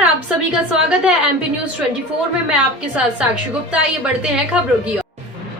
नमस्कार, आप सभी का स्वागत है एमपी न्यूज 24 में। मैं आपके साथ साक्षी गुप्ता। ये बढ़ते हैं खबरों की ओर।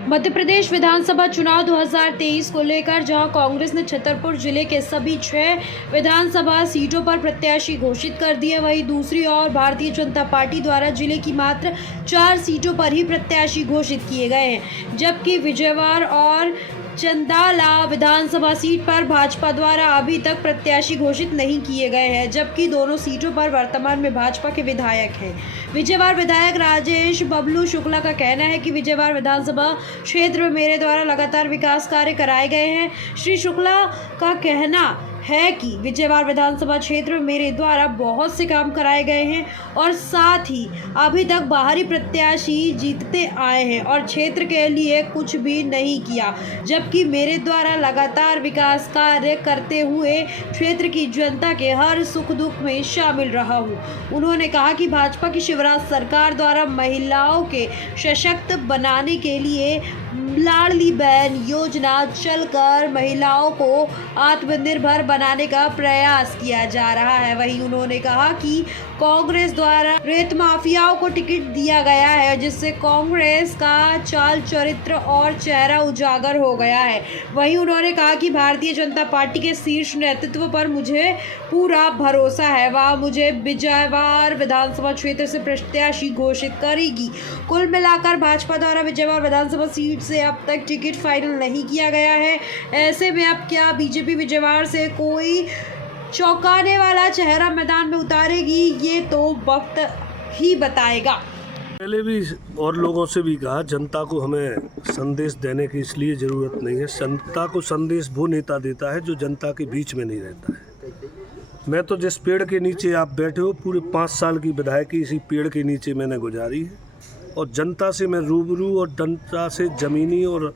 मध्य प्रदेश विधानसभा चुनाव 2023 को लेकर जहां कांग्रेस ने छतरपुर जिले के सभी 6 विधानसभा सीटों पर प्रत्याशी घोषित कर दिए, वहीं दूसरी ओर भारतीय जनता पार्टी द्वारा जिले की मात्र 4 सीटों पर ही प्रत्याशी घोषित किए गए हैं, जबकि विजयवाड़ा और चंदाला विधानसभा सीट पर भाजपा द्वारा अभी तक प्रत्याशी घोषित नहीं किए गए हैं, जबकि दोनों सीटों पर वर्तमान में भाजपा के विधायक हैं। विजयवाड़ा विधायक राजेश बबलू शुक्ला का कहना है कि विजयवाड़ा विधानसभा क्षेत्र में मेरे द्वारा लगातार विकास कार्य कराए गए हैं। श्री शुक्ला का कहना है कि विजयवाड़ा विधानसभा क्षेत्र में मेरे द्वारा बहुत से काम कराए गए हैं और साथ ही अभी तक बाहरी प्रत्याशी जीतते आए हैं और क्षेत्र के लिए कुछ भी नहीं किया, जबकि मेरे द्वारा लगातार विकास कार्य करते हुए क्षेत्र की जनता के हर सुख दुख में शामिल रहा हूं। उन्होंने कहा कि भाजपा की शिवराज सरकार द्वारा महिलाओं के सशक्त बनाने के लिए लाडली बहन योजना चलकर महिलाओं को आत्मनिर्भर बनाने का प्रयास किया जा रहा है। वहीं उन्होंने कहा कि कांग्रेस द्वारा रेत माफियाओं को टिकट दिया गया है, जिससे कांग्रेस का चाल चरित्र और चेहरा उजागर हो गया है। वहीं उन्होंने कहा कि भारतीय जनता पार्टी के शीर्ष नेतृत्व पर मुझे पूरा भरोसा है, वह मुझे विजयवाड़ा विधानसभा क्षेत्र से प्रत्याशी घोषित करेगी। कुल मिलाकर भाजपा द्वारा विजयवाड़ा विधानसभा सीट से अब तक टिकट फाइनल नहीं किया गया है। ऐसे में अब क्या बीजेपी विजयवाड़ा से कोई चौंकाने वाला चेहरा मैदान में उतारेगी, ये तो वक्त ही बताएगा। पहले भी और लोगों से भी कहा, जनता को हमें संदेश देने की इसलिए ज़रूरत नहीं है। जनता को संदेश वो नेता देता है जो जनता के बीच में नहीं रहता है। मैं तो जिस पेड़ के नीचे आप बैठे हो, पूरे 5 साल की विधायकी इसी पेड़ के नीचे मैंने गुजारी है और जनता से मैं रूबरू और जनता से ज़मीनी और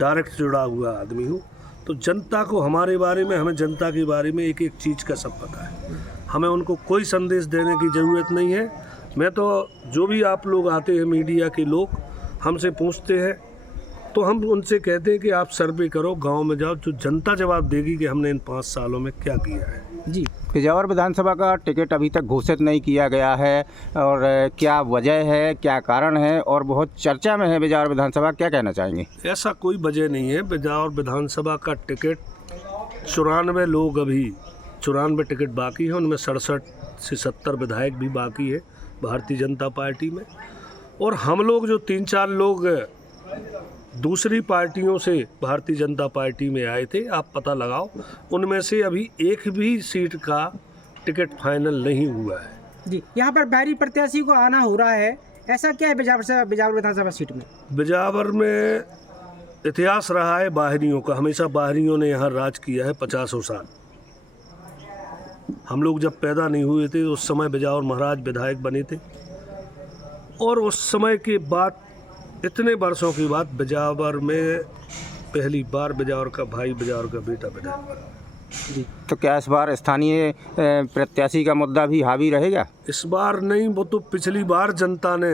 डायरेक्ट जुड़ा हुआ आदमी हूँ। तो जनता को हमारे बारे में, हमें जनता के बारे में एक एक चीज़ का सब पता है। हमें उनको कोई संदेश देने की ज़रूरत नहीं है। मैं तो जो भी आप लोग आते हैं मीडिया के लोग हमसे पूछते हैं तो हम उनसे कहते हैं कि आप सर्वे करो, गांव में जाओ, जो जनता जवाब देगी कि हमने इन 5 सालों में क्या किया है। जी, विजयवाड़ा विधानसभा का टिकट अभी तक घोषित नहीं किया गया है और क्या वजह है, क्या कारण है और बहुत चर्चा में है विजयवाड़ा विधानसभा, क्या कहना चाहेंगे? ऐसा कोई वजह नहीं है। विजयवाड़ा विधानसभा का टिकट 94 लोग, अभी 94 टिकट बाकी है, उनमें 67 से 70 विधायक भी बाकी है भारतीय जनता पार्टी में। और हम लोग जो 3-4 लोग दूसरी पार्टियों से भारतीय जनता पार्टी में आए थे, आप पता लगाओ, उनमें से अभी एक भी सीट का टिकट फाइनल नहीं हुआ है। जी, यहाँ पर बाहरी प्रत्याशी को आना हो रहा है, ऐसा क्या है विजयवाड़ा विधानसभा सीट में? विजयवाड़ा में इतिहास रहा है बाहरियों का, हमेशा बाहरियों ने यहाँ राज किया है 50 साल। हम लोग जब पैदा नहीं हुए थे उस समय विजयवाड़ा महाराज विधायक बने थे और उस समय के बाद इतने वर्षों के बाद विजयवाड़ा में पहली बार विजयवाड़ा का भाई, विजयवाड़ा का बेटा विधायक बना। जी, तो क्या इस बार स्थानीय प्रत्याशी का मुद्दा भी हावी रहेगा? इस बार नहीं, वो तो पिछली बार जनता ने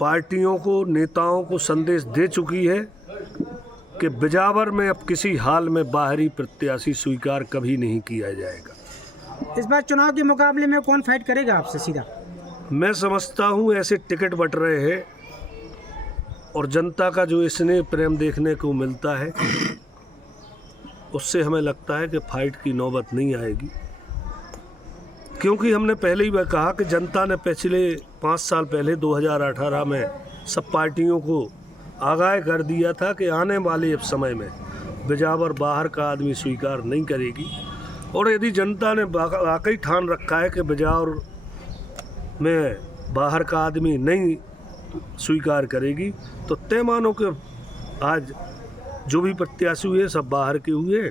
पार्टियों को, नेताओं को संदेश दे चुकी है कि विजयवाड़ा में अब किसी हाल में बाहरी प्रत्याशी स्वीकार कभी नहीं किया जाएगा। इस बार चुनाव के मुकाबले में कौन फाइट करेगा आपसे सीधा? मैं समझता हूँ ऐसे टिकट बट रहे हैं और जनता का जो स्नेह प्रेम देखने को मिलता है उससे हमें लगता है कि फाइट की नौबत नहीं आएगी, क्योंकि हमने पहले ही कहा कि जनता ने पिछले 5 साल पहले 2018 में सब पार्टियों को आगाह कर दिया था कि आने वाले समय में विजयवाड़ा बाहर का आदमी स्वीकार नहीं करेगी। और यदि जनता ने वाकई ठान रखा है कि विजयवाड़ा में बाहर का आदमी नहीं स्वीकार करेगी तो तय मानो कि आज जो भी प्रत्याशी हुए सब बाहर के हुए,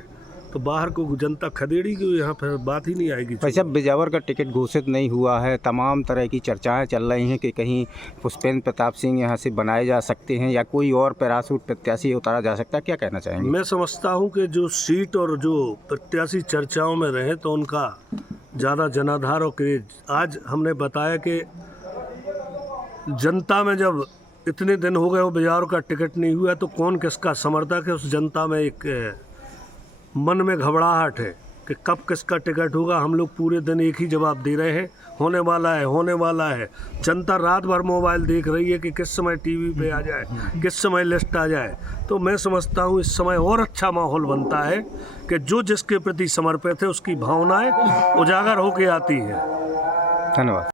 तो बाहर को जनता खदेड़ी कि यहाँ पर बात ही नहीं आएगी। वैसे विजयवाड़ा का टिकट घोषित नहीं हुआ है, तमाम तरह की चर्चाएं चल रही हैं कि कहीं पुष्पेंद्र प्रताप सिंह यहाँ से बनाए जा सकते हैं या कोई और पैराशूट प्रत्याशी उतारा जा सकता है, क्या कहना चाहेंगे? मैं समझता हूँ कि जो सीट और जो प्रत्याशी चर्चाओं में रहे तो उनका ज़्यादा जनाधार और क्रेज, आज हमने बताया कि जनता में जब इतने दिन हो गए वो विजयवाड़ा का टिकट नहीं हुआ तो कौन किसका समर्थक है, उस जनता में एक मन में घबराहट है कि कब किसका टिकट होगा। हम लोग पूरे दिन एक ही जवाब दे रहे हैं, होने वाला है। जनता रात भर मोबाइल देख रही है कि किस समय टीवी पे आ जाए, किस समय लिस्ट आ जाए। तो मैं समझता हूँ इस समय और अच्छा माहौल बनता है कि जो जिसके प्रति समर्पित है उसकी भावनाएं उजागर होके आती हैं। धन्यवाद।